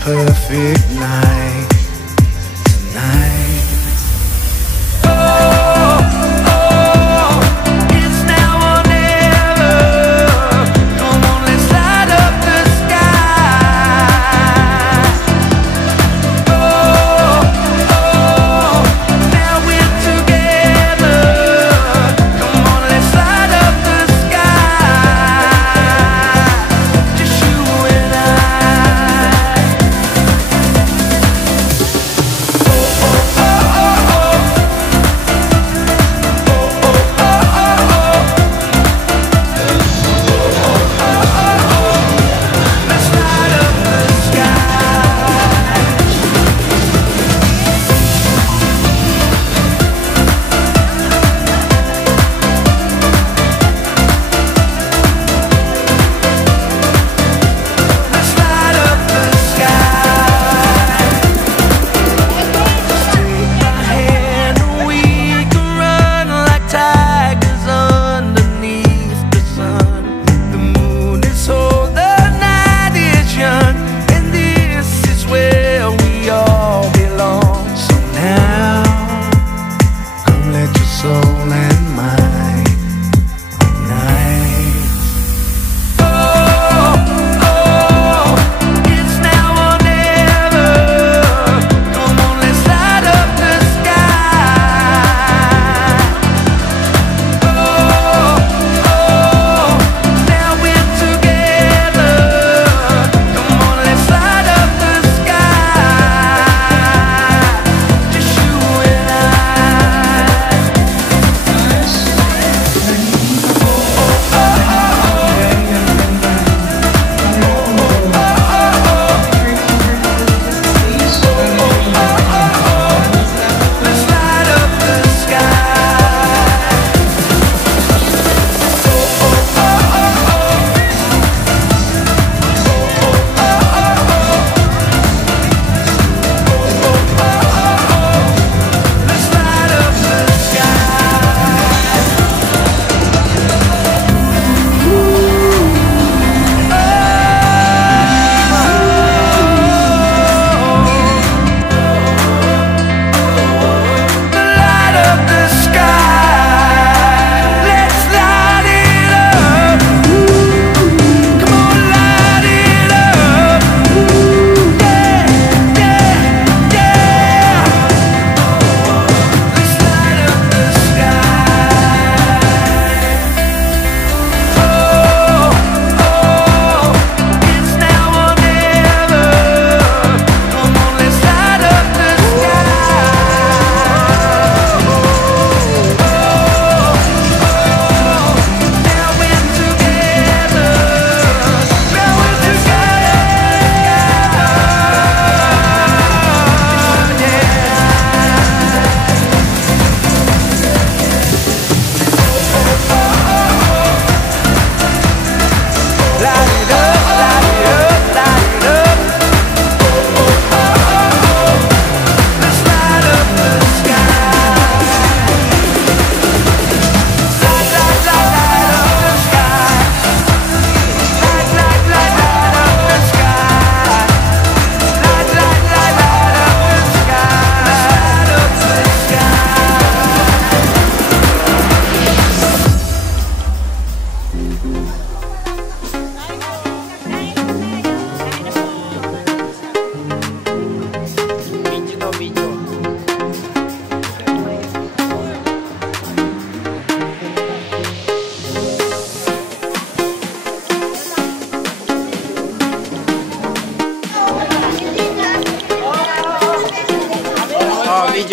perfect night tonight.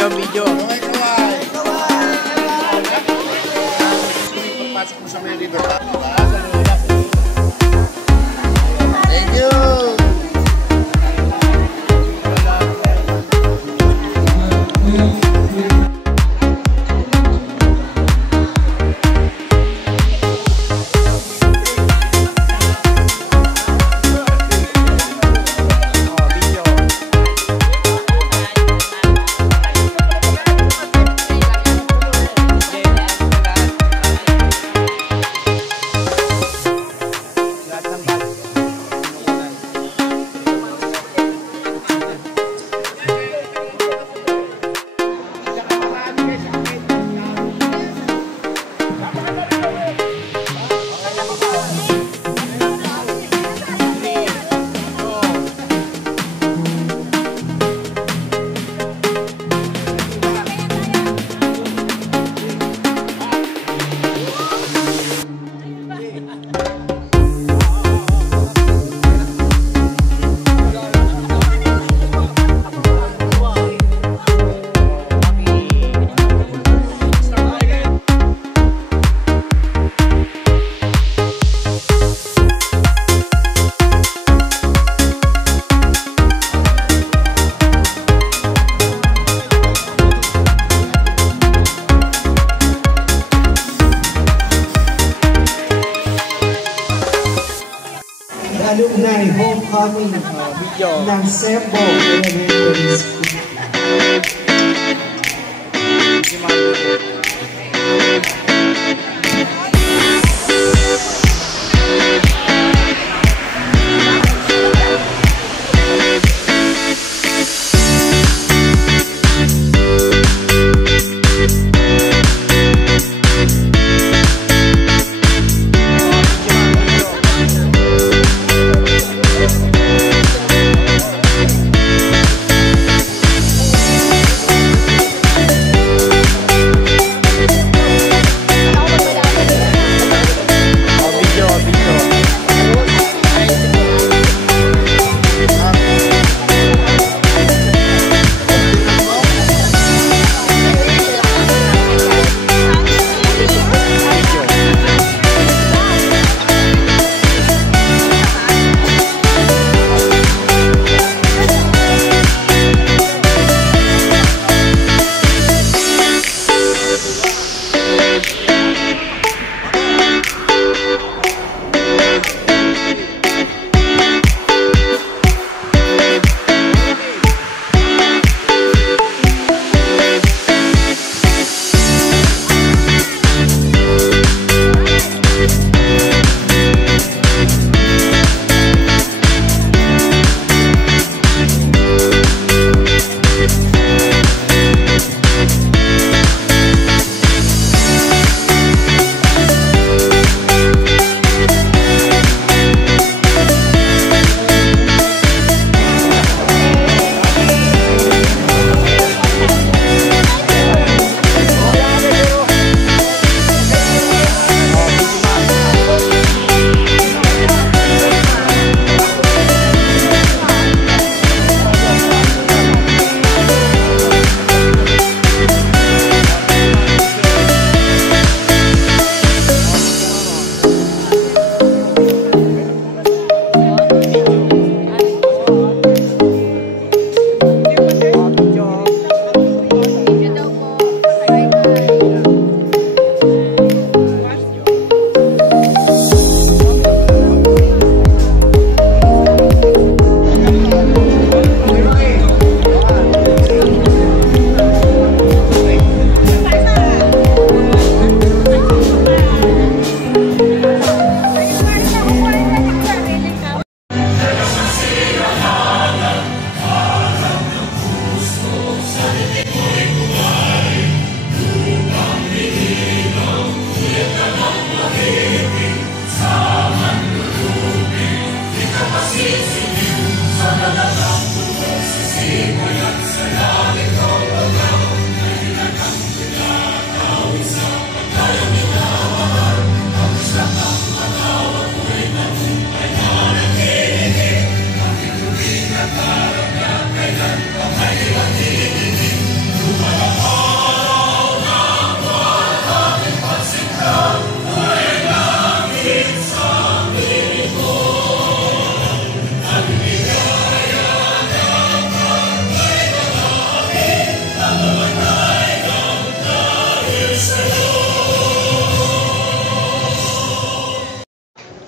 Video. Pasok mo sa may dito. Thank you. coming ng Cebu Elementary School.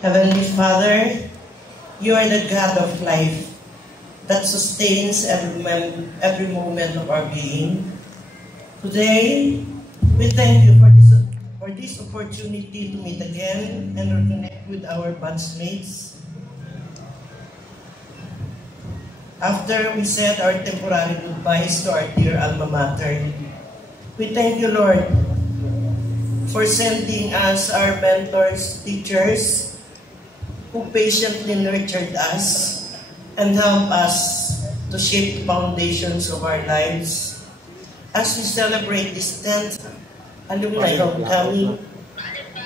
Heavenly Father, you are the God of life that sustains every moment of our being. Today, we thank you for this opportunity to meet again and reconnect with our batchmates. After we said our temporary goodbyes to our dear alma mater, we thank you, Lord, for sending us our mentors, teachers, who patiently nurtured us and helped us to shape the foundations of our lives. As we celebrate this 10th alumni homecoming,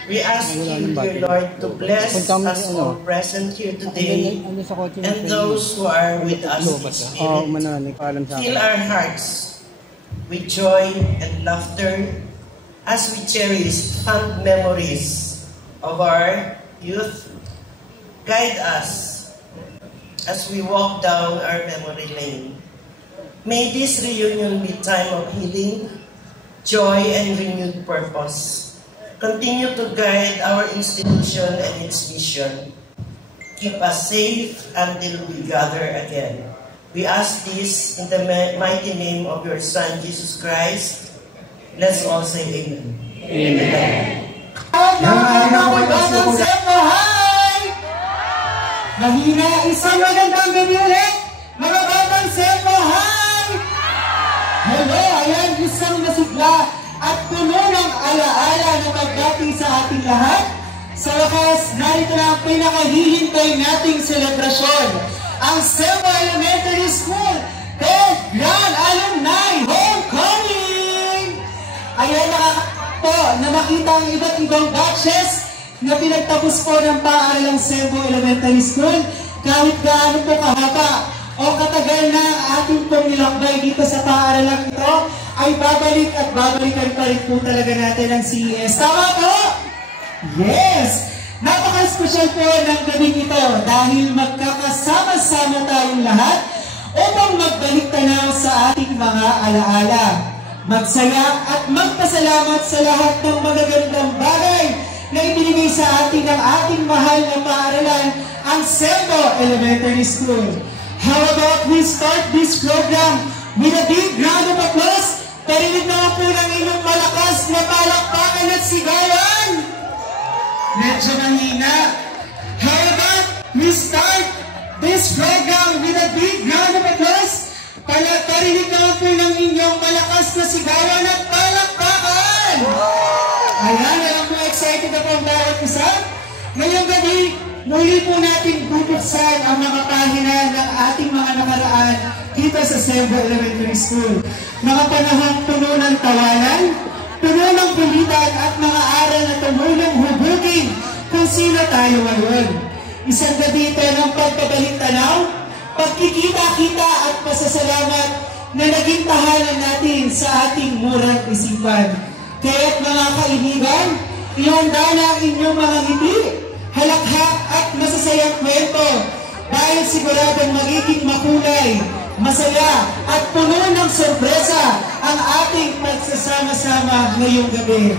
we ask you, dear Lord, to bless us all present here today and those who are with us in spirit. Fill our hearts with joy and laughter as we cherish fond memories of our youth. Guide us as we walk down our memory lane. May this reunion be time of healing, joy, and renewed purpose. Continue to guide our institution and its vision. keep us safe until we gather again. We ask this in the mighty name of your Son, Jesus Christ. Let's all say amen. Amen. Mahina, isang magandang gabi ulit! Mga batang Sembo, hi! Hello, ayan, isang masigla at puno ng alaala na magbati sa ating lahat. Sa wakas, narito na ang pinakahihintay nating selebrasyon, ang Sembo Elementary School 10th Grand Alumni Homecoming! Ayan, nakakatawa na makita ang iba't ibang batches na pinagtapos po ng paaralang Sembo Elementary School kahit gaano po kahaba o katagal na ang ating pong nilakbay dito sa paaralang ito ay babalik at babalikan pa rin po talaga natin ang CES. Tama po? Yes! Napaka-special po ng gabing ito dahil magkakasama-sama tayong lahat upang magbalik tanaw sa ating mga alaala. Magsaya at magpasalamat sa lahat ng magagandang bagay na ibinigay sa atin ng ating mahal na paaralan, ang Sembo Elementary School. How about we start this program with a big round of applause? Parinig naman po ng inyong malakas na palakpakan at sigawan. Medyo mahina. How about we start this program with a big round of applause? Parinig naman po ng inyong malakas na sigawan at palakpakan. Ayan, alam ko excited na po ang bawat isa. Ngayong gabi, muli po natin bubuksan ang mga pahina ng ating mga nakaraan dito sa Sembo Elementary School. Mga panahong puno ng tawanan, puno ng kulitan at mga aral na tumulong hubugin kung sino tayo ngayon. Isang gabi ito ng pagbabalik tanaw, pagkikita-kita at pasasalamat na naging tahanan natin sa ating murang isipan. Kaya't mga kaibigan, ihanda na ang inyong mga ngiti, halakhak at masasayang kwento dahil siguradong magiging makulay, masaya at puno ng sorpresa ang ating pagsasama-sama ngayong gabi.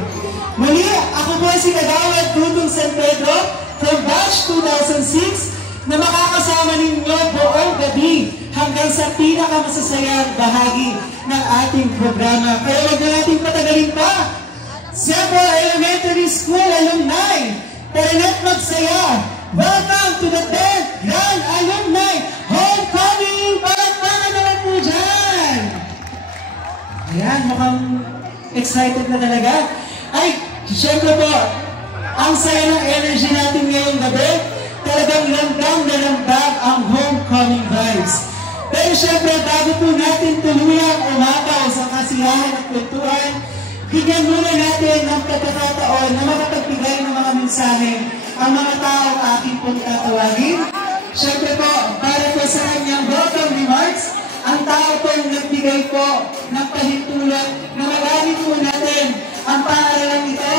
Muli, ako po si Kagawad Dudong San Pedro from Batch 2006 na makakasama ninyo buong gabi hanggang sa pinakamasasayang bahagi ng ating programa. Kaya wag na natin patagalin pa. Sembo Elementary School Alumni, tara na't magsaya. Welcome to the 10th Grand Alumni Homecoming! Palakpakan naman po dyan! Ayan, mukhang excited na talaga. Ay, syempre po, ang saya ng energy natin ngayong gabi, talagang landang na landang ang homecoming vibes. Pero syempre, bago po natin tuluyang umapaw sa kasiyahan at kwentuhan, bigyan muna natin ng pagkakataon na makapagbigay ng mga mensahe ang mga taong aking pong tatawagin. Syempre po, para po sa kanyang welcome remarks, ang tao pong nagbigay po ng pahintulot na magamit po natin ang paaralan ito.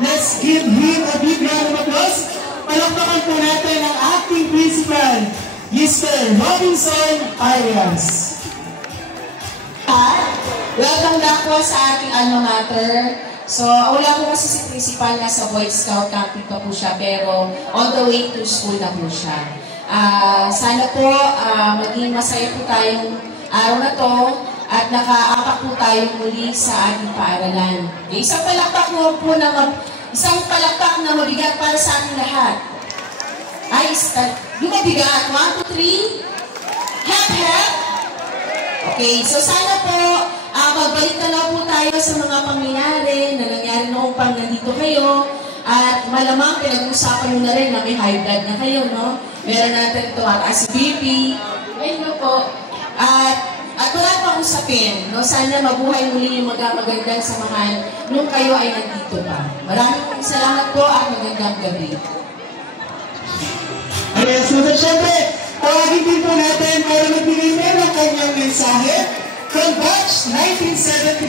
Let's give him a big round of applause. Palakpakan po natin ang acting principal, Mr. Robinson Arias. Welcome back po sa ating alma mater. So, wala po kasi si principal na sa Boy Scout camping pa po siya, pero on the way to school na po siya. Sana po maging masaya po tayong araw na to at nakaapak po tayo muli sa ating paaralan. Isang palakpak na mabigat para sa ating lahat. Ay, yung mabigat. 1, 2, 3. Hep, hep. Okay, so sana po magbalik na lang po tayo sa mga pangyayari na nangyari noong pang nandito kayo. At malamang pinag-usapan nyo na rin na may high blood na kayo, no? Meron natin ito at ASBP. Ayun po. At wala pang usapin, no? Sana mabuhay muli yung magandang samahan nung kayo ay nandito pa. Maraming salamat po at magandang gabi. Okay, so syempre, tawagin din po natin para magbigay ng kanyang mensahe. From Batch 1975,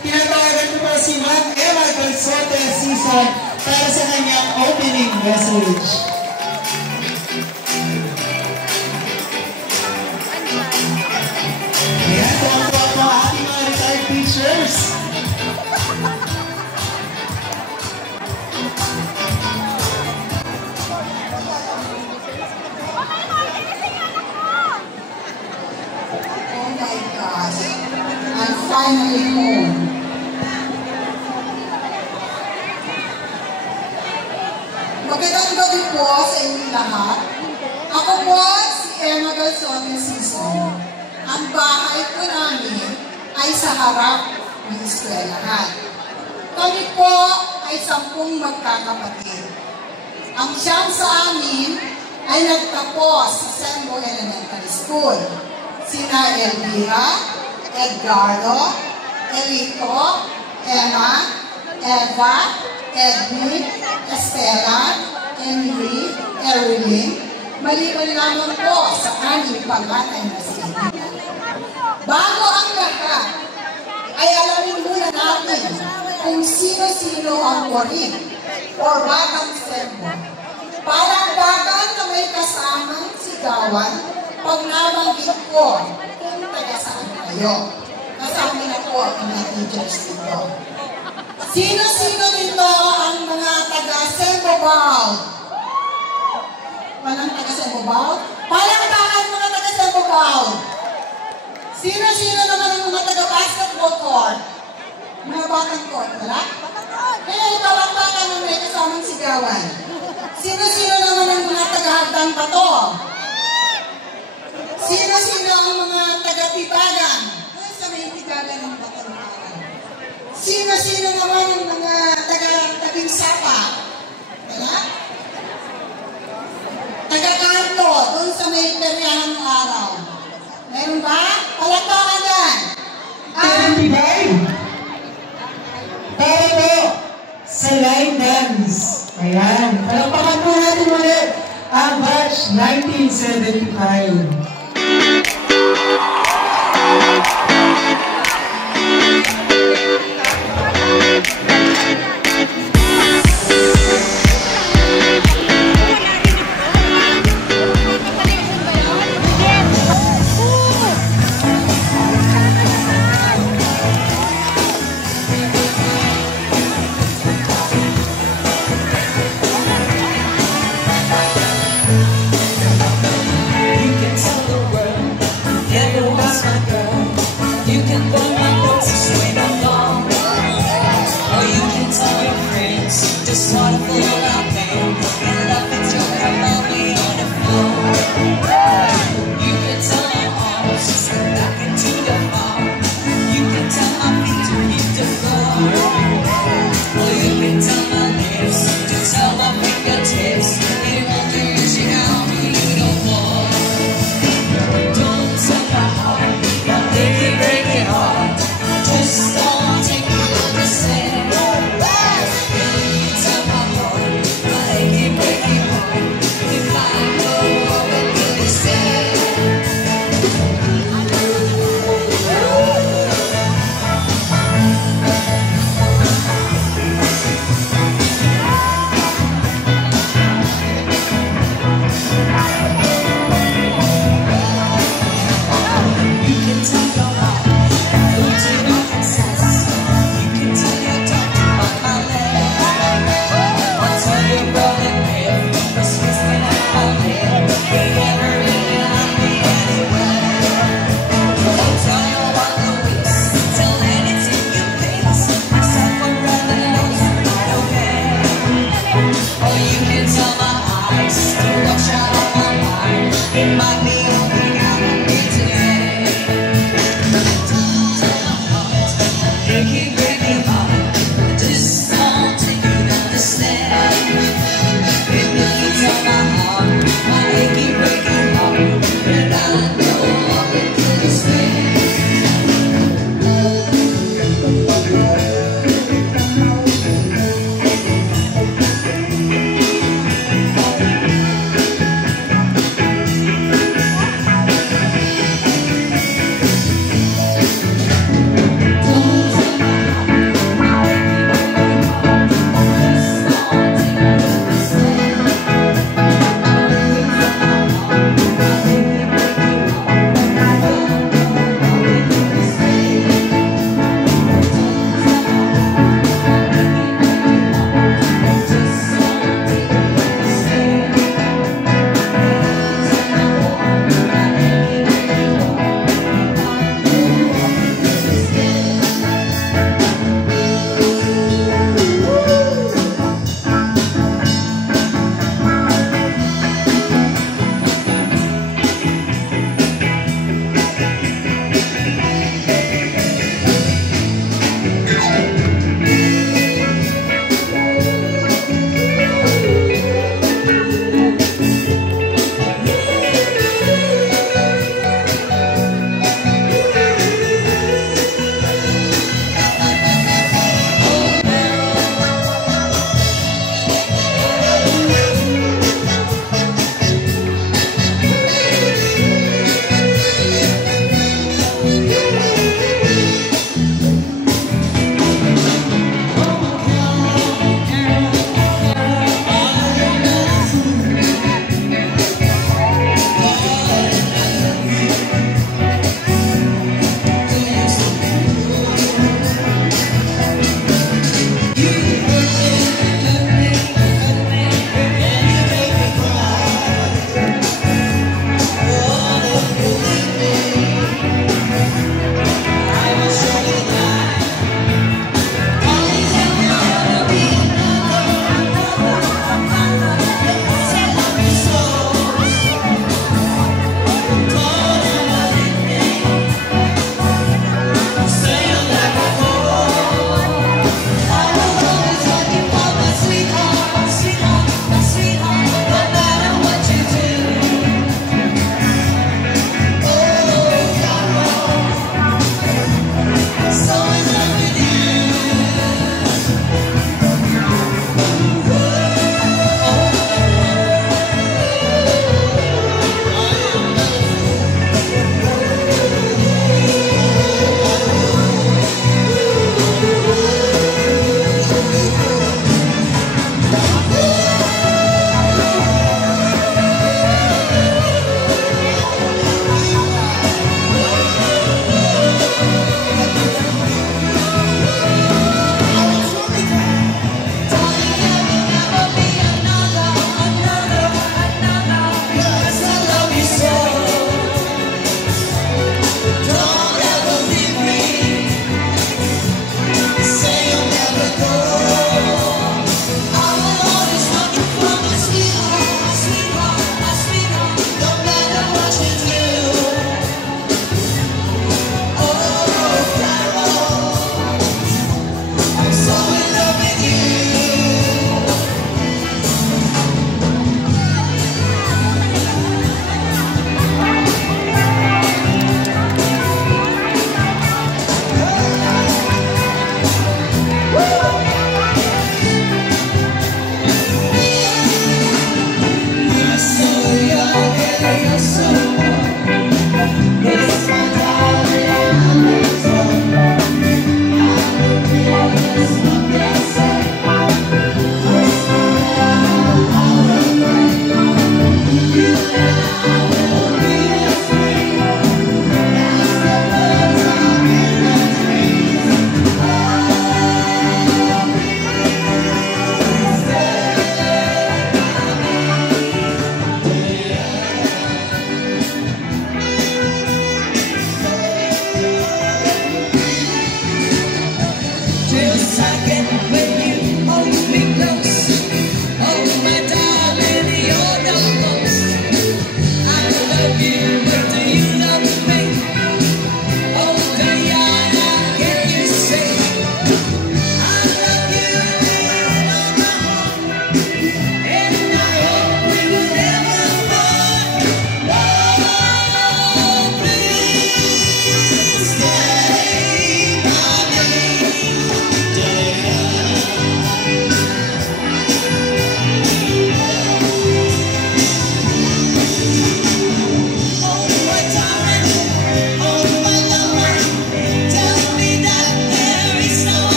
tinatawagan ko po si Ma'am Emma Consorte Season para sa kanyang opening message. Ayan, tuwang-tuwa po ating mga retired teachers. finally home. Magandang gabi po sa inyong lahat. Ako po si Emma Galzone Season. Ang bahay po namin ay sa harap ng eskwelahan. Kami po ay 10 magkakapatid. Ang siyam sa amin ay nagtapos sa Sembo Elementary School. Sina Elvira, Edgardo, Elito, Emma, Eva, Edwin, Estela, Emily, Erilyn, maliban lamang po sa aming panganay na si Emily. Bago ang lahat, ay alamin muna natin kung sino-sino ang waring o batang Sembo. Parang dagan na may kasamang sigawan pag nabanggit ko kung taga saan kayo. Kasama na po ang mga teachers dito. Sino-sino dito ang mga taga-Sembo Bowl? Walang taga-Sembo Bowl? Palakpakan mga taga-Sembo Bowl! Sino-sino naman ang mga taga-basketball court? Mga batang court, wala? Eh, palakpakan ang may kasamang sigawan. Sino-sino naman ang mga taga-hagdang bato? Sino-sino ang mga taga-tibagan? Sa may tibagan ng bato ng araw. Sino-sino naman ang mga taga-tabing sapa? Wala? Taga-kanto, doon sa may peryahan ng araw. Meron ba? Palakpakan yan! Para po sa line dance. Ayan. Palakpakan po natin ulit ang batch 1975. You can tell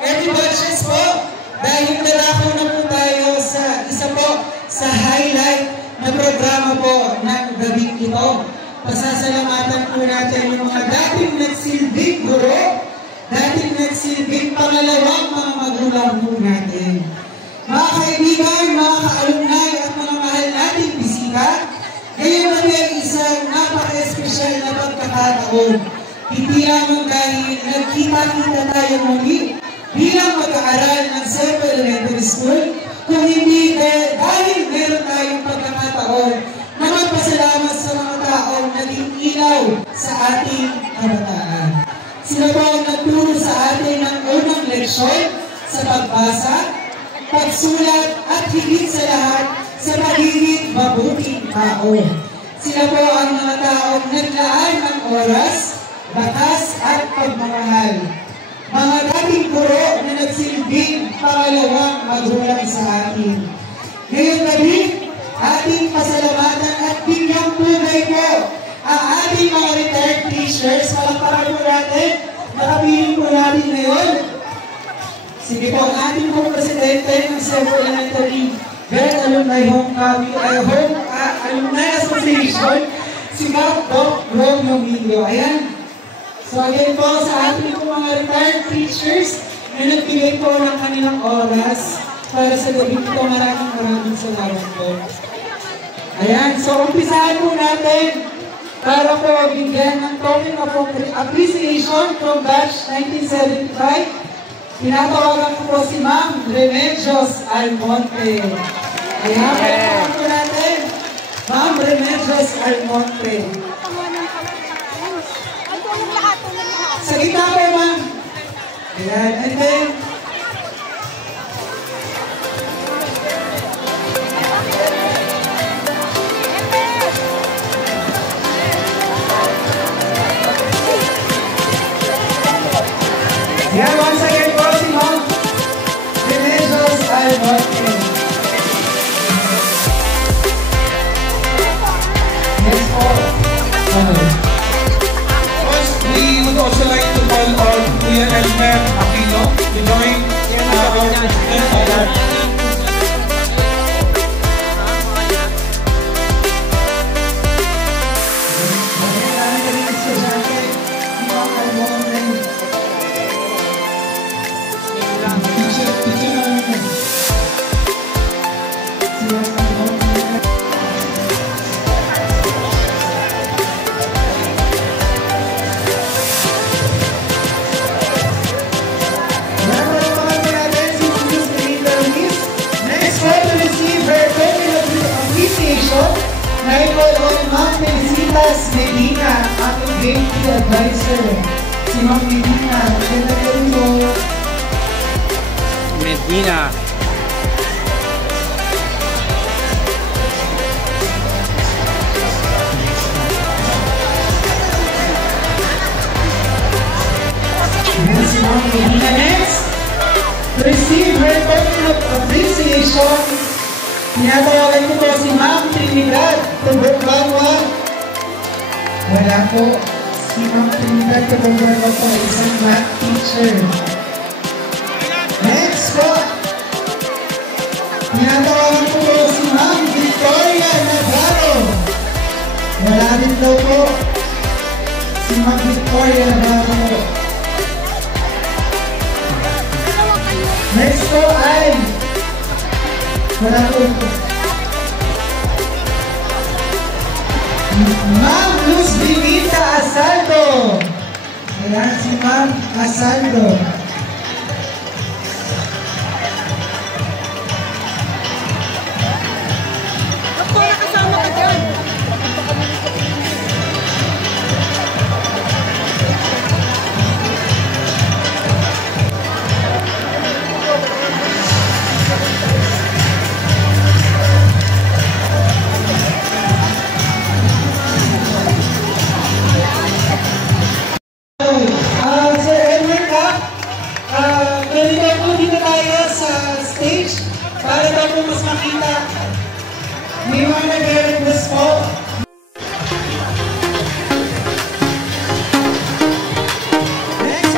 every batches po, dahil nadako na po tayo sa isa po sa highlight na programa po ng gabing ito. Pasasalamatan po natin yung mga dating nagsilbing guro, dating nagsilbing pangalawang mga magulang po natin. Mga kaibigan, mga ka-alumni at mga mahal nating bisita, ngayon na may isang napaka-espesyal na pagkakataon. Hindi lamang dahil nagkita-kita tayo muli bilang mag-aaral ng Central Elementary School, kung hindi dahil meron tayong pagkakataon na magpasalamat sa mga taong naging ilaw sa ating kabataan. Sila po ang nagturo sa atin ng unang leksyon sa pagbasa, pagsulat at higit sa lahat sa pagiging mabuting tao. Sila po ang mga taong naglaan ng oras, batas at pagmamahal. Mga dating guro na nagsilbing pangalawang magulang sa atin. Ngayon gabi, ating pasalamatan at bigyang tunay po ang ating mga retired teachers. Palakpakan po natin, nakapiling po natin ngayon. Sige po, ang ating po presidente ng Central Elementary Girl Alumni Alumni Association, si Doc Romeo Milio. Ayan. So again po sa ating po mga retired teachers na nagbigay po ng kanilang oras para sa gabi ito. Maraming salamat po. Ayan, so umpisahan po natin para po bigyan ng token of appreciation from batch 1975. Tinatawagan ko po si Ma'am Remedios Almonte. Ayan, pagkakaan po natin, Ma'am Remedios Almonte. Sa gitna po, Ma'am. Ayan, and then, yan, once again po si Ma'am Remedios Almonte. Yes po. We would also like to call on Kuya Elmer Aquino to join Ma'am Felicitas Medina, ating grade advisor. Si Ma'am Medina, maganda po. Medina. Si Ma'am Medina next. To receive her token of appreciation, tinatawagan ko po si Ma'am Trinidad Tuburbanwa. Wala po. Si Ma'am Trinidad Tuburbanwa po, isang math teacher. Next po, tinatawagan ko po si Ma'am Victoria Navarro. Wala din daw po. Si Ma'am Victoria Navarro po. Next po ay wala po ito. Ma'am Luz Vivita Asaldo. Ayan si Ma'am Asaldo. Ako nakasama ka dyan. Para daw po mas makita, may mga nag-request po. Next.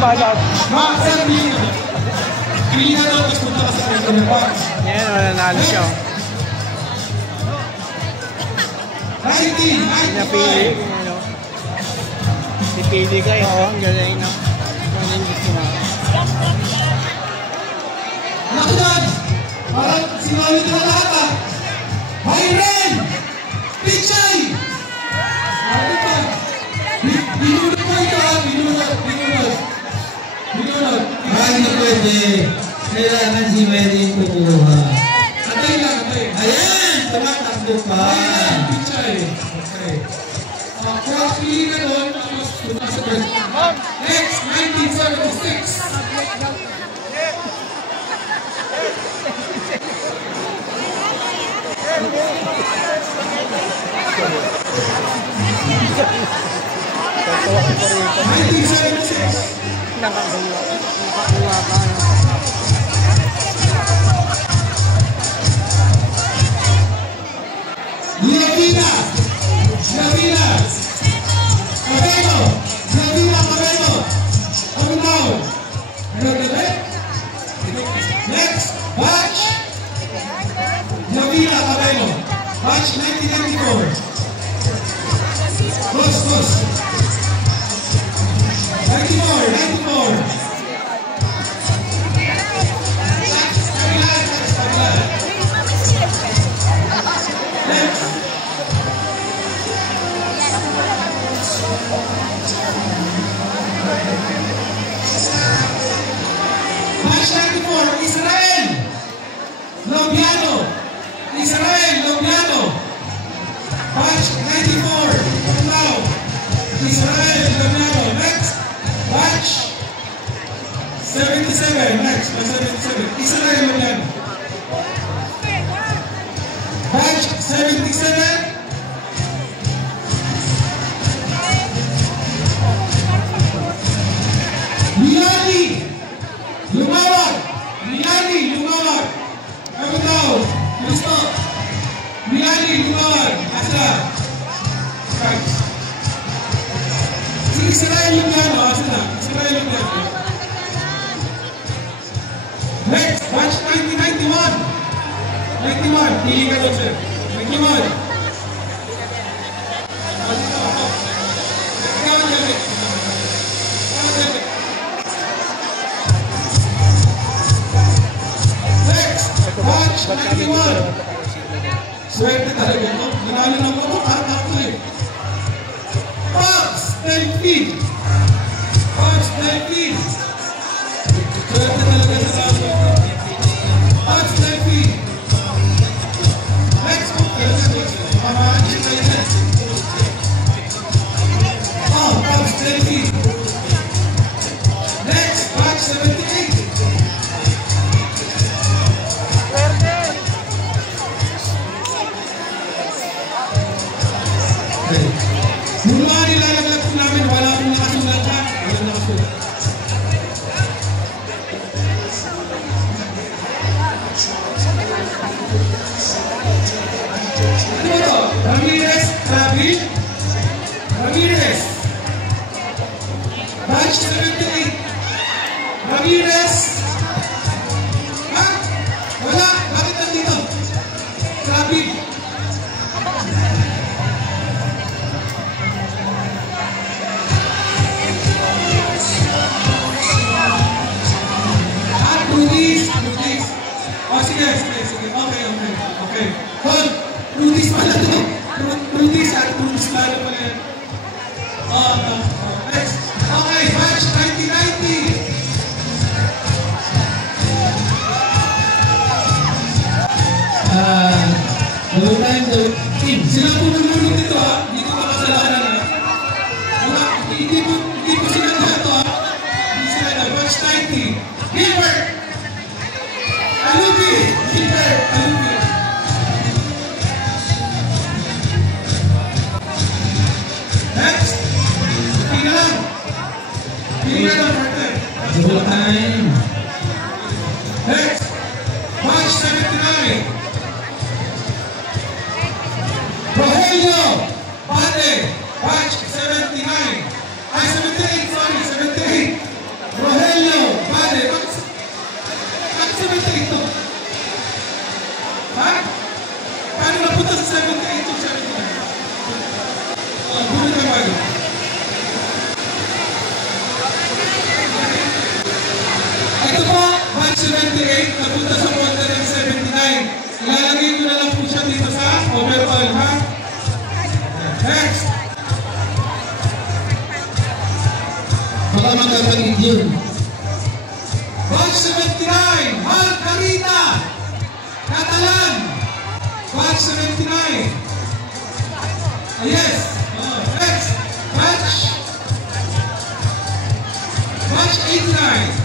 Max and Pili. Pili na daw, tapos punta ka sa kwento ni Max. Yan, nanalo siya. 19. Napili. Pipili kayo. Oo, ang galing na. Ang gusto na. Nakudan! Parang sinawit na lahat ha. Byron! Pichay! Ano pa? Binunod mo ito ha. Binunod. Hindi pwede. Kailangan si Mary kukuha. Atay lang, atay. Ayan! Tumatakbo pa. Pichay. Okay. Cross pili na doon. Tapos punta sa birth. Next, 1976. Nakakuha pa. Lavina! Cabello! Come down! Next, batch! Lavina, Cabello. Batch 1994. Close. 94. Next. Batch 94, Israel Lobiano. Batch 94, now. Israel Lobiano. Next, batch 77. Next, 77. Israel Lobiano. Batch 77. Milani Lumawag. Come down. Gusto. Milani Lumawag. Asa. Right. Si Israel Lumiano. Asa. Israel Lumiano. Next, batch 1991. 91. Pili ka doon, sir. 91. Watch 91. Swerte talaga ito. Nanalo ng moto, parang ako eh. Pops, 10 feet. Swerte talaga sa tao. Pops, 10 feet. Next, pamahanin kayo na. Oh, Pops, 10 feet. Next, batch 78. Yung mga nilalaglag po namin, wala pong nakasulat ha. Walang nakasulat. Ano ito? Ramirez, David. Ramirez. Batch 78. Ramirez. Ha? Wala. Bakit nandito? David. Rudis. Oh, sige. Okay. Hold. Rudis pala to. Rudis pala pala yan. Next. Okay, batch 1990. Hello time to team. Sila po nulunod dito ha. Hindi ko makasalanan ha. Hindi po sila dito ha. Hindi sila na. Batch 90. Gilbert. Alubi. Next. Tingnan. Partner. Hello time. Next. Batch 79. Rogelio. Pate. Batch 79. Ay, 78. Sorry, 78. 78 napunta sa konta ng 79. Ilalagay ko na lang po siya dito sa overall, ha? Next. Baka magkapagid yun. Batch 79, Margarita Catalan. Batch 79. Yes. Next. Batch 89.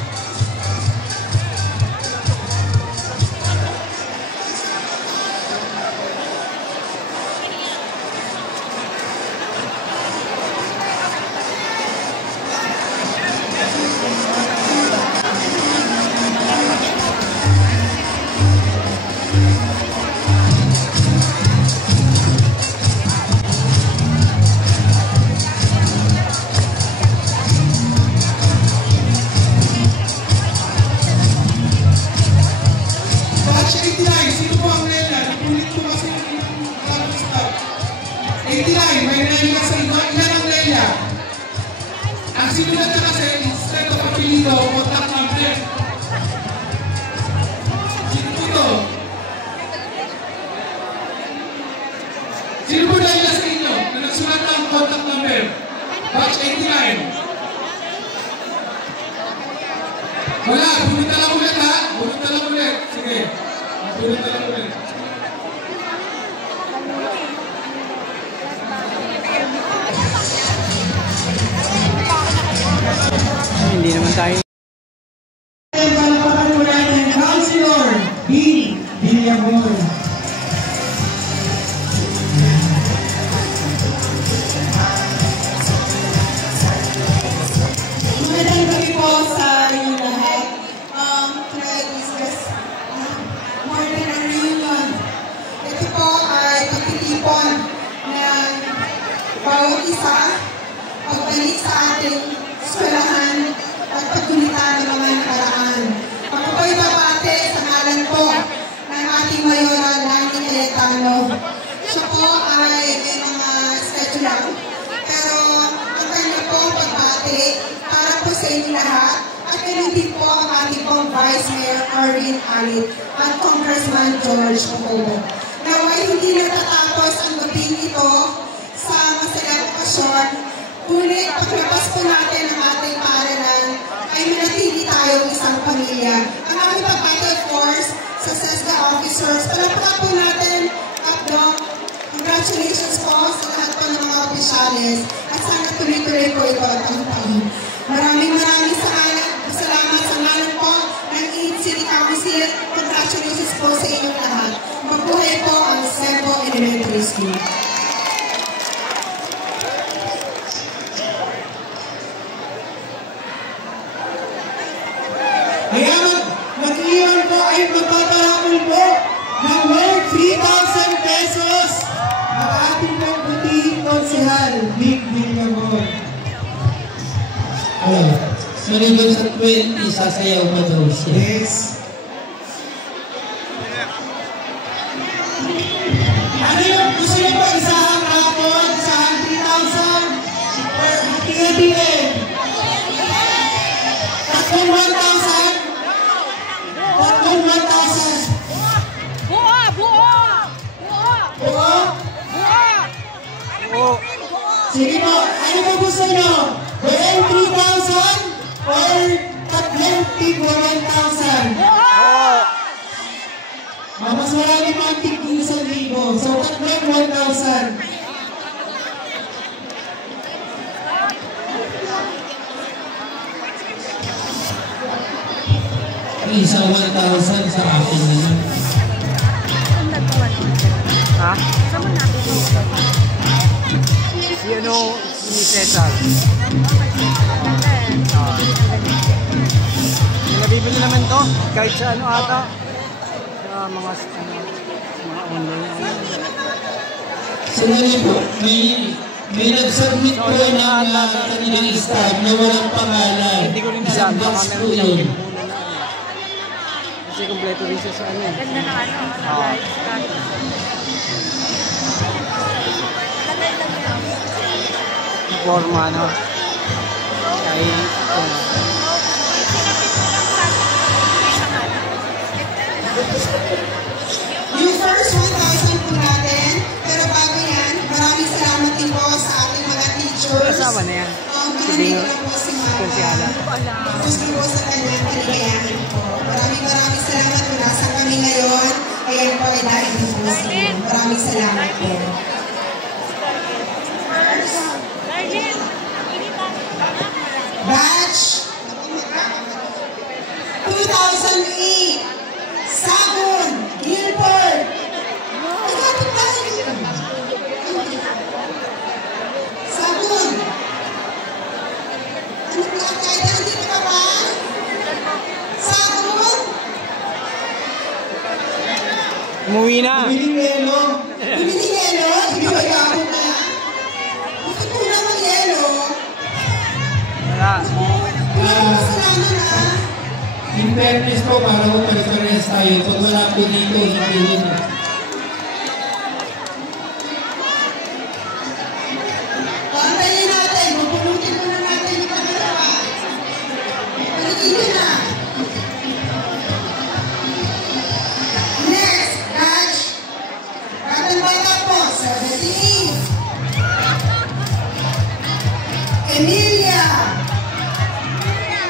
Sino po dahil sa inyo na nagsulat ng contact number? Batch 89. Wala, bunita lang ulit, ha? Bunita lang ulit. Sige, bunita lang ulit. Hindi naman tayo. Palapakan mo natin, Councilor B. Villaboy. Magandang gabi po sa inyo lahat. Tonight is just more than a reunion. Ito po ay pagtitipon ng bawat isa, pagbalik sa ating eskwelahan at pagkulitan ng mga nakaraan. Ako po'y babate sa ngalan po ng ating Mayoral Lani Cayetano. Siya po ay may mga schedule lang, pero ang kanya po pagbate para po sa inyo lahat at ganun din po ang ating pong Vice Mayor Arvin Alit at Congressman George Ocobo. Naway hindi natatapos ang gabi nito sa masayang okasyon, ngunit paglabas po natin ang ating paaralan ay manatili tayong isang pamilya. Ang aming pagbati, of course, sa SESGA officers, palapakan po natin at congratulations po sa lahat po ng mga opisyalis at sana tuloy-tuloy po ito at ang taon. Maraming salamat sa ngalan po ng Eid City Council. Congratulations po sa inyong lahat. Mabuhay po ang Sembo Elementary School. Kaya mag-iwan po ay magpapahabol po ng worth 3,000 pesos ang ating pong butihing konsehal, Big Villaboy. Oh, maliban sa 20, sasayaw pa daw siya. Yes. Ano yung gusto niyo po isahang rapon, isahang 3,000 or hati-hatiin? Tatlong 1,000? Tatlong 1,000? Buo! Sige po, ano po gusto niyo? Buong 3,000 or tatlong tig 1,000? Mas marami pa ang tig 1,000. So tatlong 1,000. Isa 1,000 sa akin na yun. Ha? Si ano, si Cesar. Nabibili naman to, kahit sa ano ata. Sa mga online. Sila niyo po, may nag-submit po ng kanilang staff na walang pangalan. Hindi ko rin Isang alam, box baka po meron yun. siyang kasi kompleto rin siya sa ano. Ganda ng ano, live. Forma, no? Ay, Ordino. nandito na po si Mama. Konsyala. Gusto po sa kanyang kaligayahan po. Maraming salamat po. Nasa kami ngayon. Ayan po ay dahil po sa inyo. Maraming salamat po. Batch 2008 Sabon Gilbert. Sabon. Ano ka kaya dito ka ba? Sabon. Umuwi na. Biling yelo. Bumili yelo? Hindi ba yako na? Ito po naman yelo. Wala. Kasalanan na. In fairness po, para ko pare-parehas tayo. Pag wala po dito, hindi yun. Pantayin natin. Mapunutin muna natin yung pagkakawa. Paligidin na. Next, batch. Batang-bata po, 17. Emilia.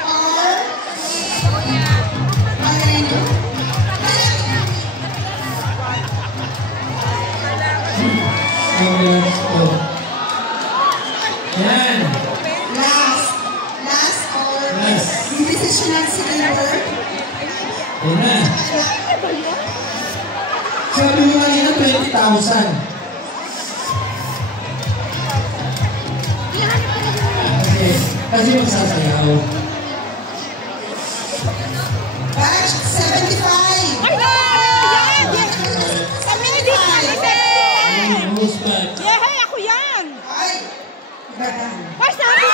Or Maleno. Yan. Last or Last. decisional silver. Yan na. Sabi mo kanina, 20,000. Okay. Kasi magsasayaw. Batch 75. Ay, yan! 75. Who's back? Yehey, ako yan! Ay, iba na. Ay, sabi!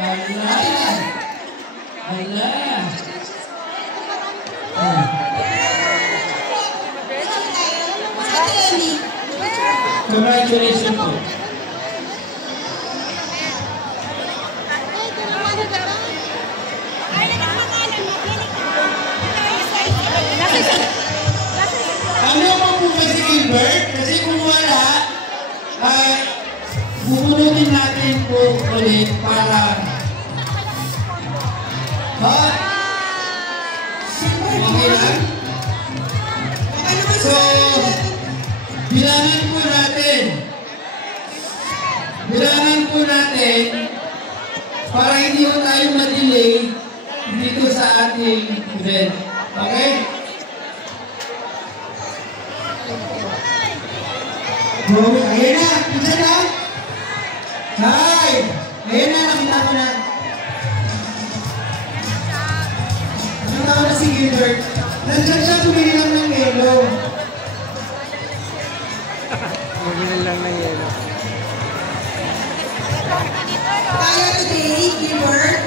Hala. Hala. Ate Emmy. Congratulations po. Ano mo po kasi Gilbert? Kasi kung wala, bubunutin natin po ulit para... Ha? Okay lang? So, bilangan po natin. Bilangan po natin para hindi ko tayo ma-delay dito sa ating event. Okay? Ayan na. Pizza na. Hi. Ayan na. Nakita ko na. Nakita ko na si Gilbert. Nandiyan siya tumili lang ng yelo. Bumili lang ng yelo. Tayo today, Gilbert.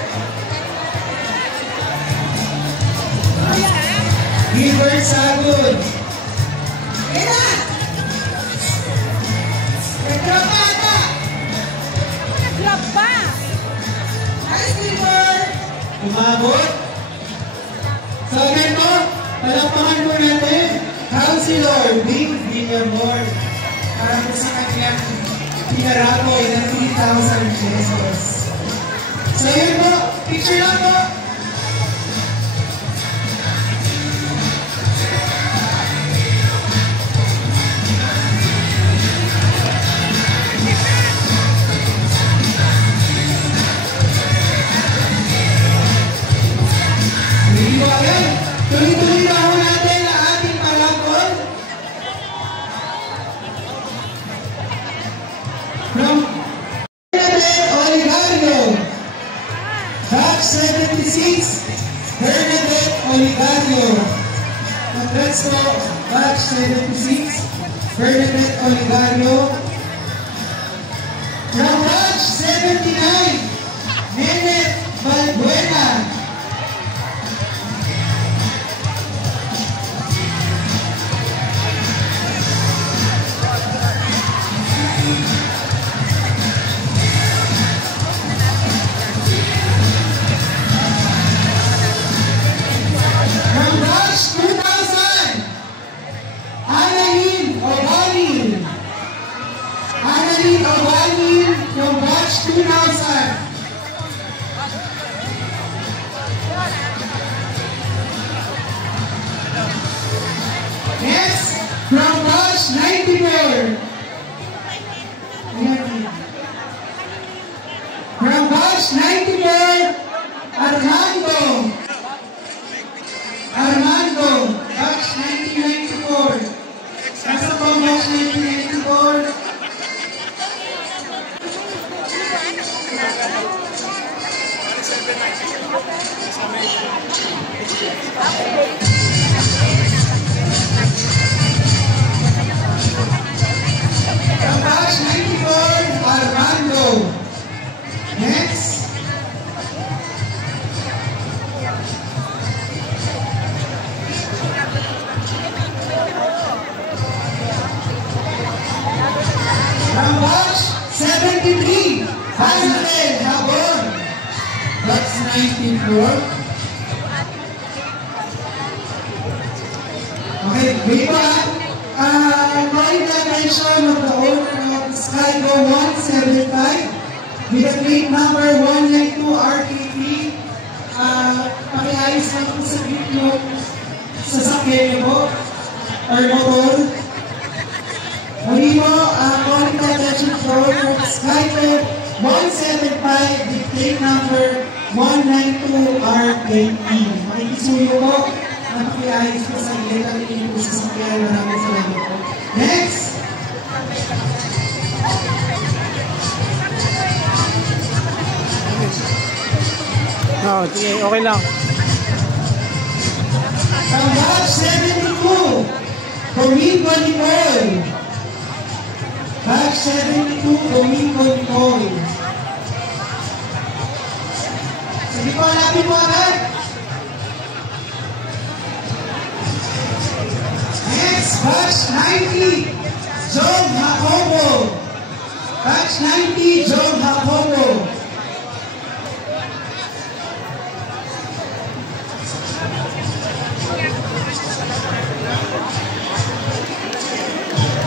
Gilbert Sagud. Ayan na. Nagdrapa ata. Nag-love pa! Hi, Gilbert. Umabot. So ganito, palakpakan po natin Councilor Bing Villamor para po sa kanyang pinarapoy ng 3,000 pesos. So yun po, picture lang po. Tuloy-tuloy na ho natin ang ating palakon. From Bernadette Oligario, Batch 76, Bernadette Oligario. Congrats po, Batch 76, Bernadette Oligario. From Batch 79, Neneth Valbuena. From Batch 2000, Annalyn Obanil. Annalyn Obanil from Batch 2000. From batch 94, Armando. Next. From batch 73, Hazel Habon. That's 94. Okay, we got drawing the attention of the owner of Skygo 175 with the plate number 192 RK3. Pakiayos lang po sa group yung sasakyan niyo po or motor. Muli mo, drawing the attention of the owner of Skygo 175 with plate number 192 RK3. Makikisuyo po. Napakiayos po sa ilit ang inyong po sa sakyan. Maraming salamat po. Next! Oh, sige, okay lang. From batch 72, Domingo Nicole. Batch 72, Domingo Nicole. Sige po, hanapin mo agad. Next, batch 90, John Jacobo. Batch 90, John Jacobo.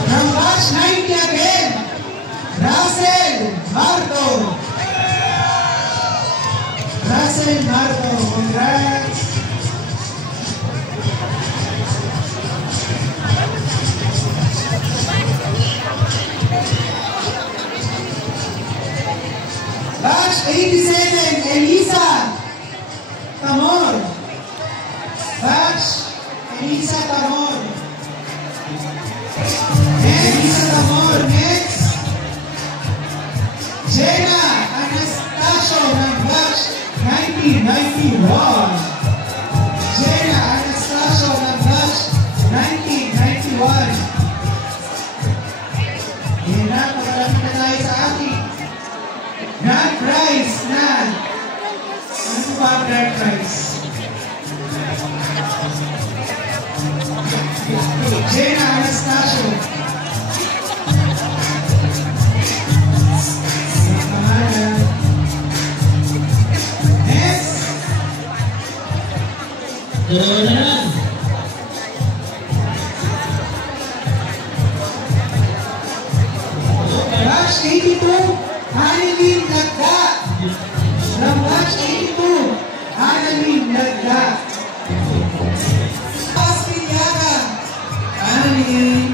From batch 90 again, Russell Marto. Russell Marto, congrats. Batch 87, Elisa Tamor. Batch Elisa Tamor. Elisa Tamor, next. Jenna Anastasio ng batch 1991. Jenna Anastasio ng batch 1991. Yan na, pagkalapit na tayo sa ating grand prize na. Ano ba ang grand prize? Jenna Anastasio. Next. Dalawa na lang. Batch 82, Annalyn Lagda. From batch 82, Annalyn Lagda. Paspiliaga, Annalyn.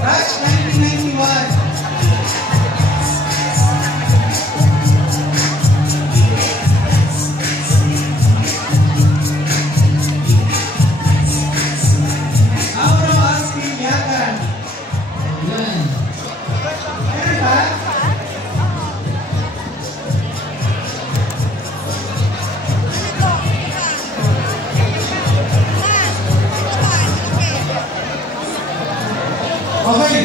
Batch 1991. Auro Paspiliaga. Yan. Meron ba? Okay.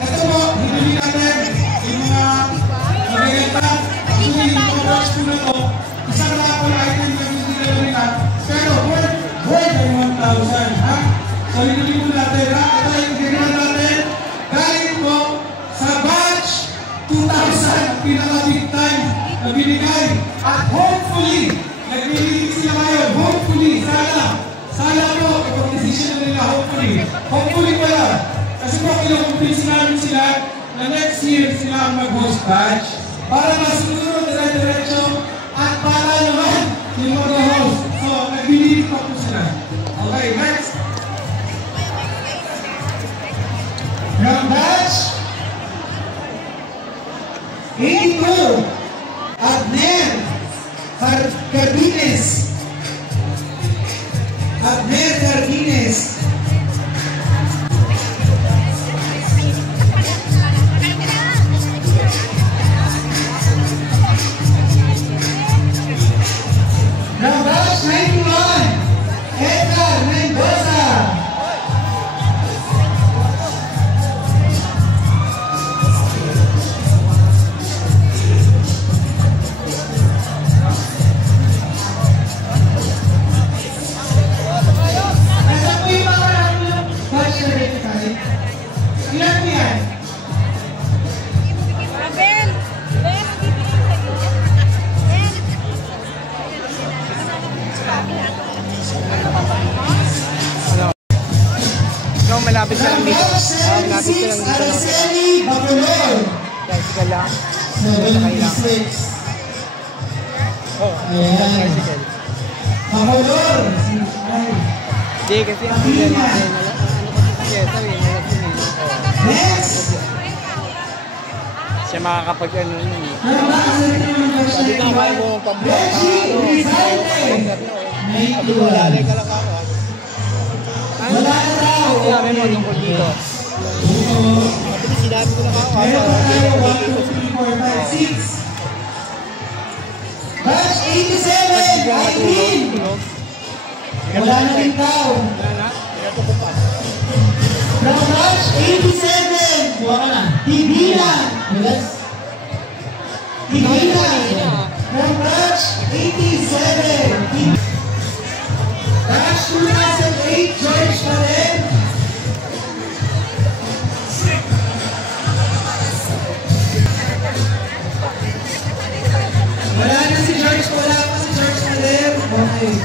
Ito po, hinuli natin yung mga magaganda. Actually, yung mga watch ko na to, isang lang po na item na hindi na nila. Pero, worth ay 1,000, ha? So, hinuli po natin, ha? Ito yung ginawa natin. Galing po sa batch 2,000, pinaka-big time na binigay. At hopefully, nagbibigay sila ngayon. Hopefully, sana po, itong decision na nila, hopefully pala. Kasi po, kinukumpinsin namin sila na next year sila ang mag-host batch para masunod dire-diretso at para naman yung mag-host. So, nag-believe pa po sila. Okay, next. From batch 82, Abner Cardines. Abner Cardines. malapit ka lang dito. Malapit ka lang dito. Araceli Bacolor. Tricycle lang. 76. Ayan. Bacolor. Hindi, kasi ang problema natin. Next. Siya makakapag ano yun. Sabi na kayo mo pag-vlog. Lalay ka lang ako. Wala na tao. Sinabi mo tungkol dito. Sinabi ko na ako. Meron pa tayo 1, 2, 3, 4, 5, 6. Batch 87, Irene. Wala na rin tao. From batch 87, buha ka na. Tibina. Tibina. From batch 87. Batch 2008, George Malen. Wala na si George, wala pa si George Malen. Okay.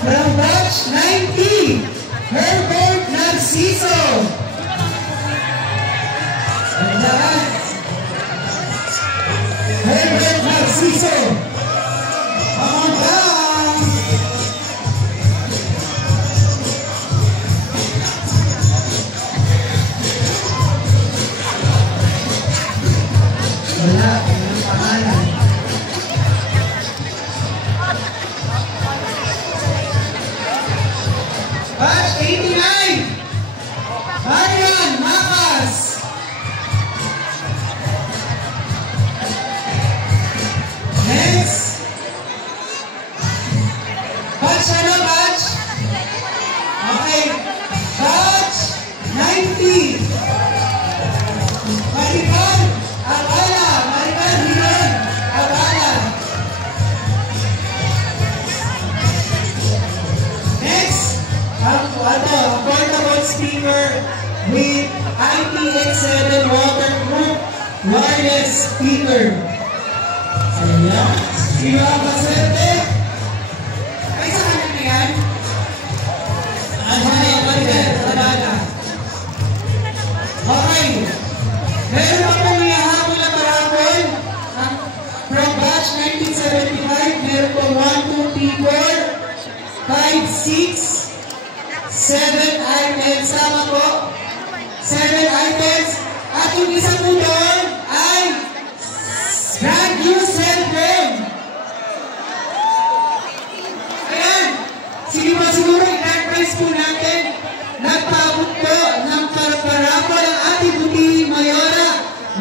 From batch 90, Herbert Narciso. Ayan. Herbert Narciso. Come down. Wala, walang pangalan. Batch 89, Marian Macas. Next. Batch ano, batch? Okay. Batch 90. Maribel Abala. Maribel Riven Abala. Next. Portable speaker with IPX7 waterproof wireless speaker. Ayan. Sino ang kaswerte? Ay, sa kanan na yan? Okay, Maribel, Abala. Okay. Meron pa pong ihahabol na parapol. From batch 1975, meron po 1, 2, 3, 4, 5, 6, 7 items. Tama po? 7 items. At yung isa po doon ay brand new cellphone. Ayan. Sige ba siguro i-grand prize po natin. Nagpaabot po ng parapol ang ating Buti Mayora.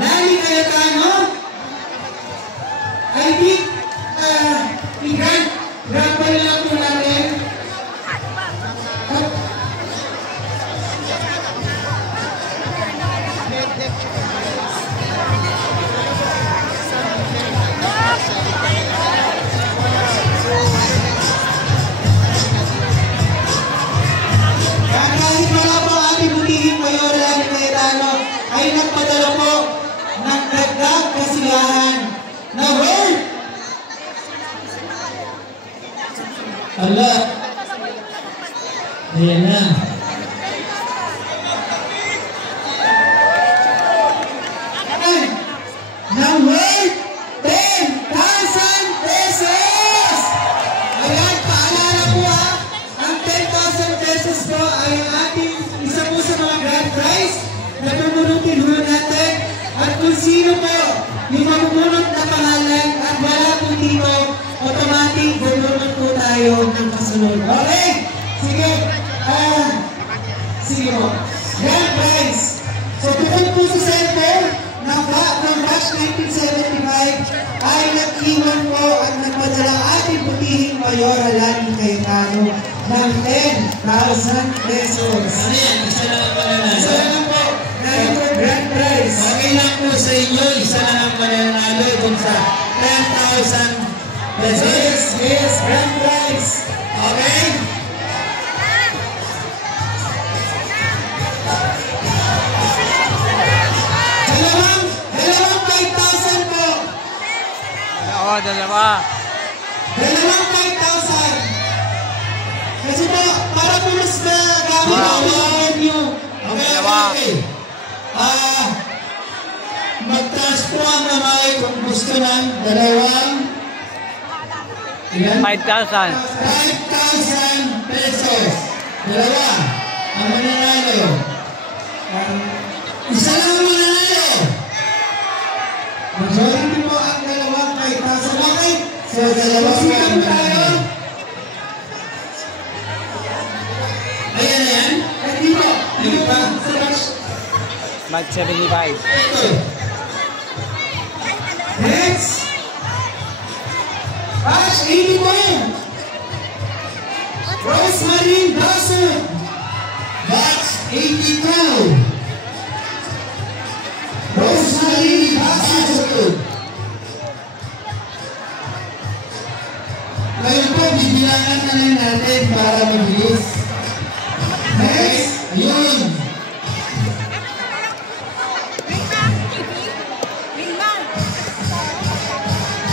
Lali Cayetano. I think i-grand prize lang po natin. Kahit wala po ang ating Buti Mayora Lali Cayetano ay nagpadala po ng dagdag kasiyahan na world. Ala. Ayan na. Ng worth 10,000 pesos! Ayan, paalala po ang 10,000 pesos po ay ang ating isa po sa mga grand prize na pumunutin ho natin. At kung sino po yung mamumunot na pangalan at wala po dito, automatic bumunot po tayo ng kasunod. Okay? Sige. Sige po. Grand prize. So, tupad po sa cellphone ng batch 1975 ay nag-iwan po at nagpadala ating Butihing Mayora Lali Cayetano ng 10,000 pesos. Ano yan? Isa lang ang mananalo. Isa lang po. Dahil po grand prize. Okay lang po sa inyo. Isa lang ang mananalo dun sa 10,000 pesos. Yes, grand prize. Okay? Dalawang 5,000 po. Oo, dalawa. Dalawang 5,000. Kasi po, para po mas gamit yung okay. Mag-taas po ang namay kung gusto ng dalawang 5,000 pesos. Dalawa. Ang mananalo. Isa lang ang mananalo. Majority po ang dalawang 5,000. Okay? So, dalawang Sigan tayo. Ayan, ayan. Hindi po. Hindi pa. Mag 75. Next. Batch 81. Rosemary Dawson. Batch 82. Rosemary Dawson. Ngayon po, bibilangan na lang natin para mabilis. Next. Ayun.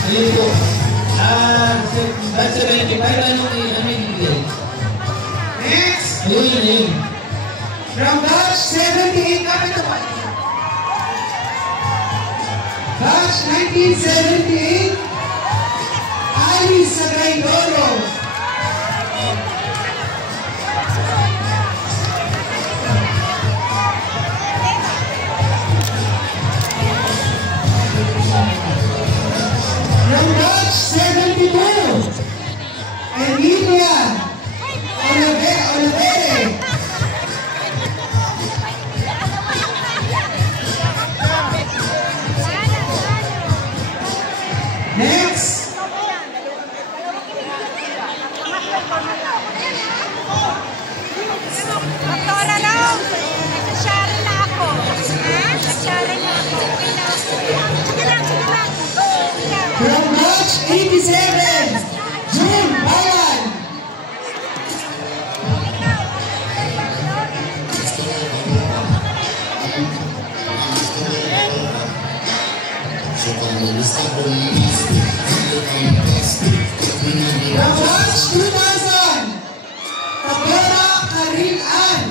Ayun po. Batch 75, anong ibigay? Next. Ayun. From batch 78, kapit na po. Batch 1978, Alice Sagaydoro. From batch 72, Emilia Olivere. Next. Doktora Rose, nag-share na ako. Nag-share na ako. Sige lang. From batch 87, June Balan. From batch 2000, Tabora Karin Ann.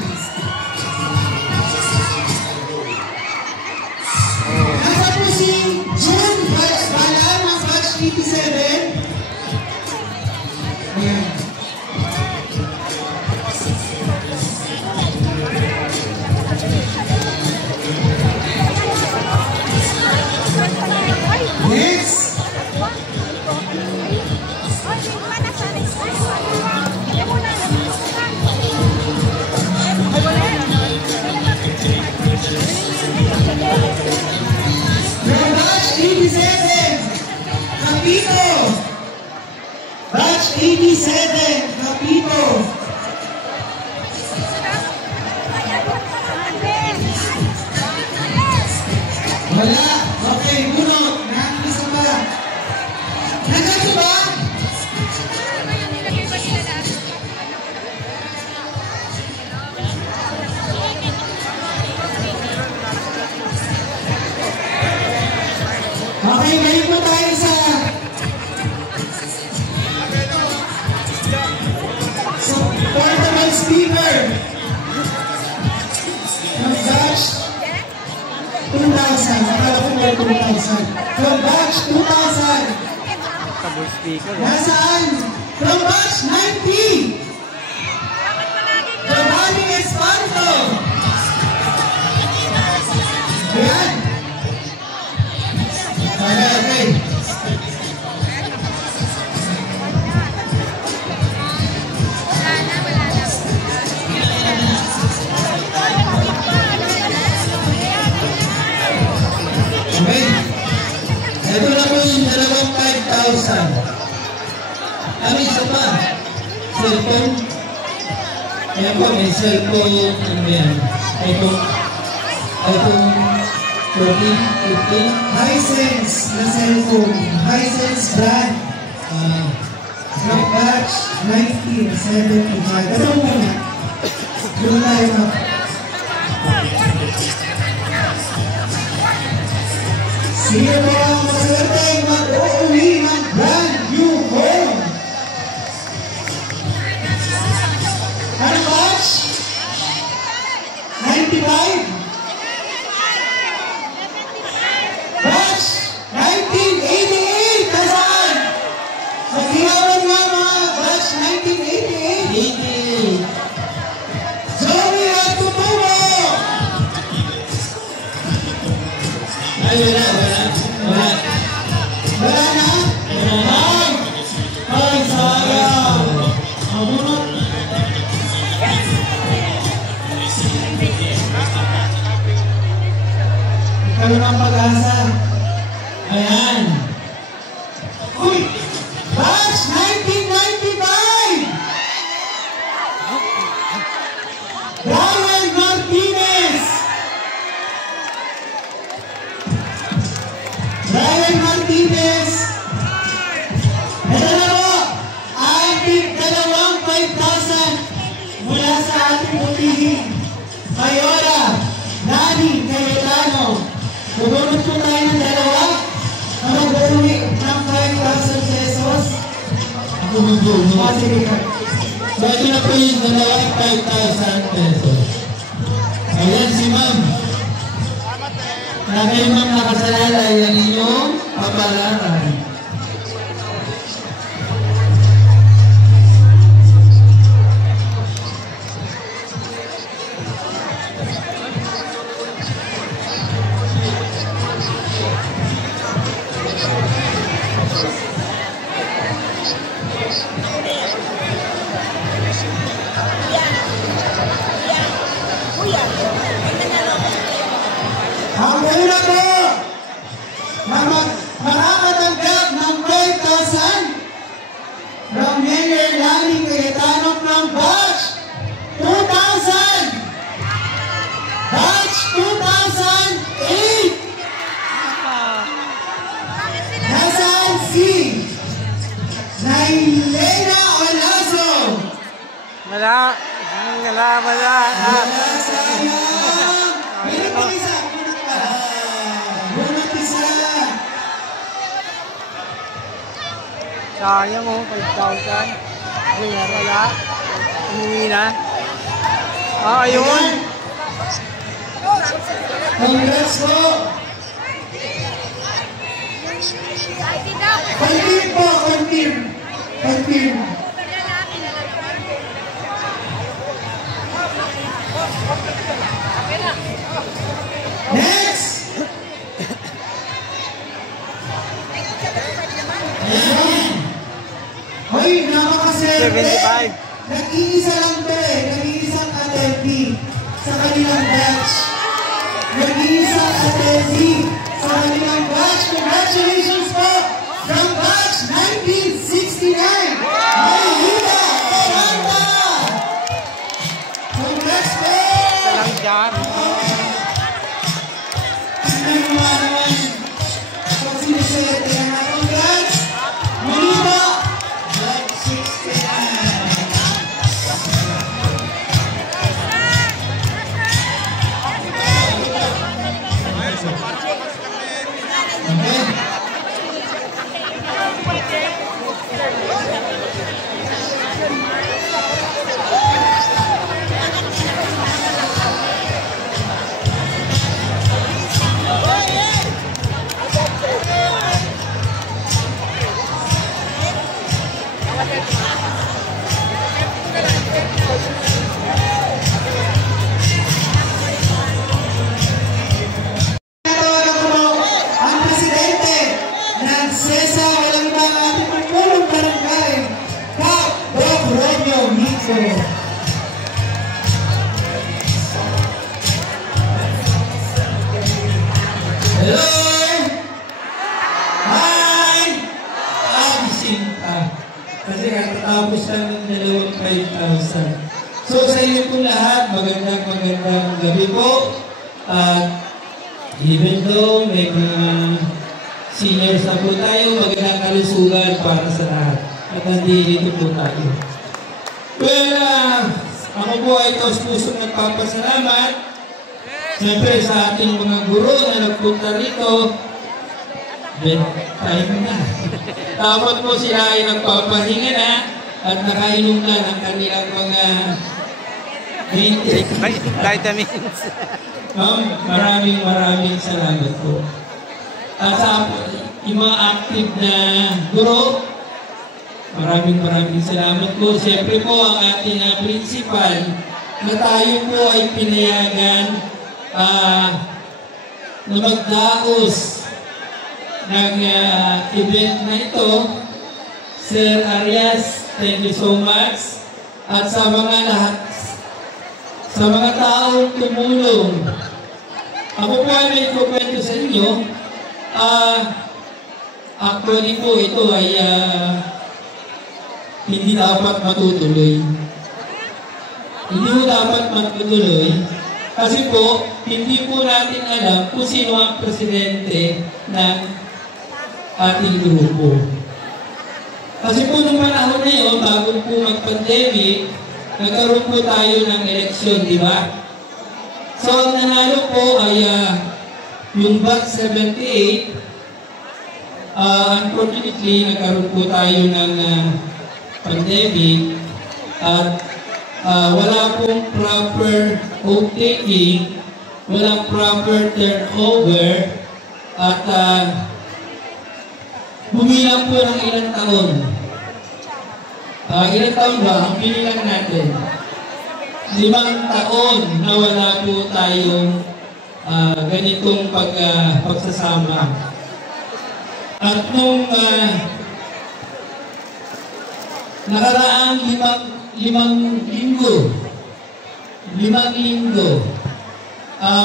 Nasa po si June Balan ng batch 87. Ayan. Next. From batch 87, Capito. Batch 87, Capito. Wala. Okay, bunot. Nakakisa ba? Nakakisa ba? Okay, ngayon po tayo sa portable speaker. From batch 2,000. Akala ko may 2,000. From batch 2,000. Double speaker. Nasaan? From batch 90. Giovanni Espanto. Ayan. Okay. Okay. Ito na po yung dalawang 5,000. Ano isa pa? Cellphone? Ayan po, may cellphone. Ano yan? iPhone 14, 15. Hisense na cellphone. Hisense brand. From batch 1975. Ito mo na. Doon tayo na. Sino po ang maswerteng mag-uuwi ng brand new home? Uy! Batch 1995! Brian Martinez! Brian Martinez! Ito na po, ating 5,000 mula sa ating putihin. Mayora, Nani, Cayetano. Bubunot po tayo ng dalawa na mag-uwi ng 5,000 pesos. Ako mag-uwi. So, ito na po yung dalawa 5,000 pesos. Ayan si ma'am. Sabi yung ma'am nakasalalay ang inyong papalaran. Ang una po na makakatanggap ng 5,000 from Mayor Lani Cayetano ng Batch 2000! Batch 2008! Nasaan si Nailena Olazo? Wala. Sayang! Meron pa isa! Sayang mo, 5,000. Wala. Umuwi na. Ayun. Congrats po! Confirm po, confirm. Next! Ayan! Hoy, napakaserte! 75. Nag-iisa lang to eh. Nag-iisang attendee sa kanilang batch. Nag-iisang attendee sa kanilang batch. Congratulations po from batch 1969! Maylita Peralta! Congrats po! Salang dyan. Tignan mo naman. Pag sinisete na congrats! Maylita! Batch 69! Ang presidente ng SESA, walang ibang ating pagpulong barangay, Kap Doc Romeo Mico. Hello! Hi! Absent ka. Kasi katatapos lang ng 5,000. So sa inyo po lahat, magandang gabi po. At even though may mga seniors na po tayo, magandang kalusugan para sa lahat. At nandito po tayo. Well, ako po ay taos-pusong nagpapasalamat. Siyempre sa ating mga guro na nagpunta rito, bedtime na. Dapat po sila ay nagpapahinga na at nakainom na ng kanilang mga Vitamins. Maraming salamat po. At sa yung mga active na guro, maraming salamat po. Siyempre po ang ating principal na tayo po ay pinayagan na magdaos ng event na ito. Sir Arias, thank you so much. At sa mga lahat, sa mga taong tumulong, ako po ay may kukwento sa inyo. actually po ito ay hindi dapat matutuloy. Hindi mo dapat matutuloy kasi po, hindi po natin alam kung sino ang presidente ng ating grupo. Kasi po nung panahon na yun, bago po mag-pandemic, nagkaroon po tayo ng eleksyon, di ba? So, ang nanalo po ay yung batch 78. Unfortunately, nagkaroon po tayo ng pandemic at wala pong proper vote-taking, walang proper turnover, at bumilang po ng ilang taon. Ilang taon ba? Ang pinilang natin. 5 taon na wala po tayong ganitong pagsasama. At nung nakaraang 5 linggo,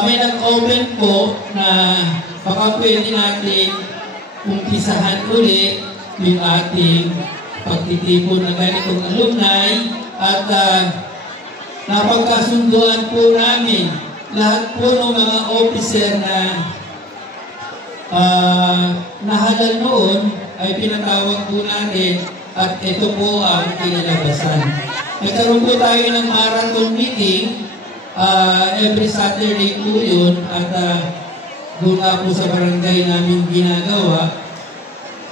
may nag-open po na baka pwede natin umpisahan uli yung ating pagtitipon ng ganitong alumni at napagkasunduan po namin lahat po ng mga officer na nahalal noon ay pinatawag po natin at ito po ang kinalabasan. Nagkaroon po tayo ng marathon meeting every Saturday po yun at doon nga po sa barangay namin ginagawa.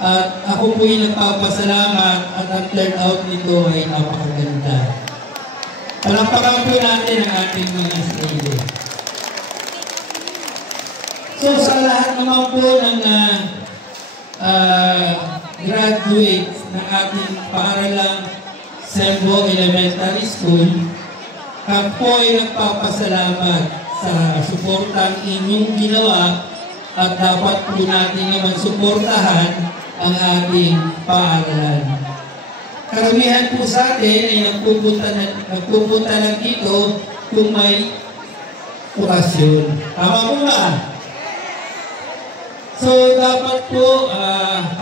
At ako po yung nagpapasalamat at ang turnout nito ay napakaganda. Palampakan po natin ang ating mga sarili. So sa lahat naman po ng graduates ng ating paaralang Sembo Elementary School, kami po ay nagpapasalamat sa suportang inyong ginawa at dapat po natin naman suportahan ang ating paaralan. Karamihan po sa atin ay nagpupunta lang dito kung may okasyon. Tama po ba? So dapat po,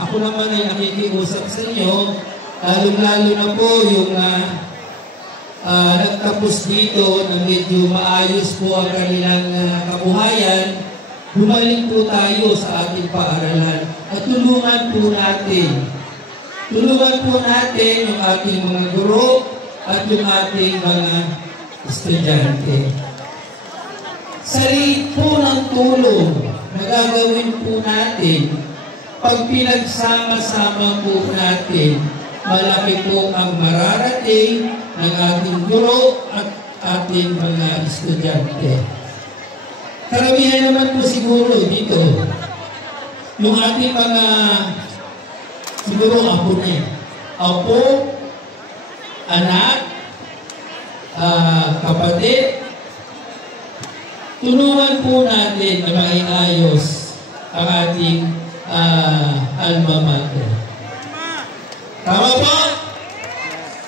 ako naman ay nakikiusap sa inyo, lalong-lalo na po yung nagtapos dito na medyo maayos po ang kanilang kabuhayan, bumalik po tayo sa ating paaralan at tulungan po natin yung ating mga guro at yung ating mga estudyante. Sa liit po ng tulong na gagawin po natin, pag pinagsama-sama po natin, malaki po ang mararating ng ating guro at ating mga estudyante. Karamihan naman po siguro dito, yung ating mga, siguro apo na yun. Apo, anak, kapatid, tulungan po natin na maiayos ang ating alma mater. Tama po?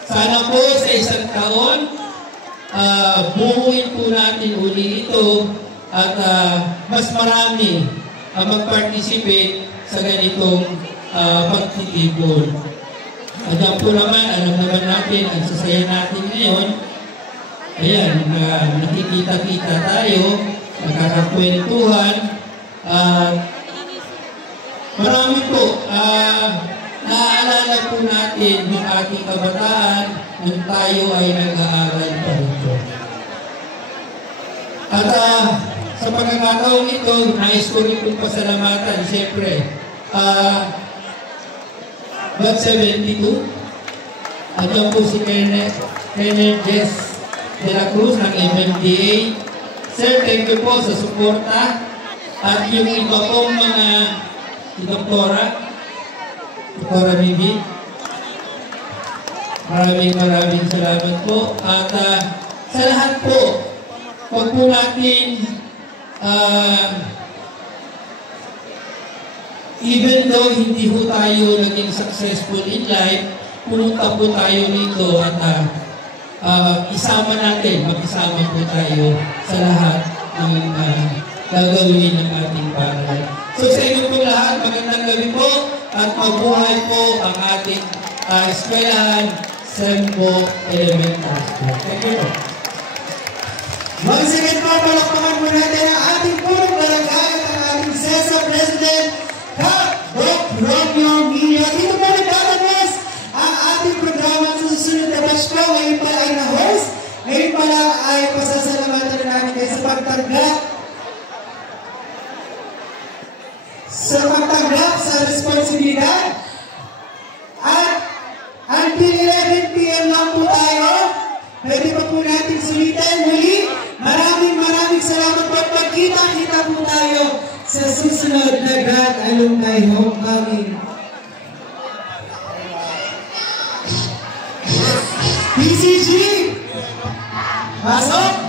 Sana po sa isang taon, buuin po natin uli ito at mas marami ang mag-participate sa ganitong pagtitipon. At yan po naman, alam naman natin, ang sasaya natin ngayon, ayan, nakikita-kita tayo, nagkakakwentuhan, marami po, naaalala po natin yung ating kabataan nung tayo ay nag-aaral pa rito. At sa pagkakataon ito, nais ko rin pong pasalamatan, siyempre, batch 72, at yan po si Kenneth Jess de la Cruz ng MMDA. Sir, thank you po sa suporta at yung iba pong mga Doktora Bibi, maraming salamat po. At sa lahat po, huwag po natin even though hindi po tayo naging successful in life, pumunta po tayo dito at mag-isama po tayo sa lahat ng gagawin ng ating paaralan. So sa inyo po lahat, magandang gabi po. at mabuhay po ang ating eskwelahan Sembo Elementary School. Thank you po. Once again po, palakpakan po natin ang ating punong barangay at ang ating SESA President, Doc Romeo Milla. Dito po nagkakamas ang ating programa sa susunod na batch po. Ngayon pala ay na-host. Ngayon pala ay pasasalamatan na namin kayo sa pagtanggap sa responsibilidad. At until 11 p.m. lang po tayo. Pwede pa po natin sulitan muli. Maraming salamat po. Pagkita-kita po tayo sa susunod na Grand Alumni Homecoming. PCG! Pasok!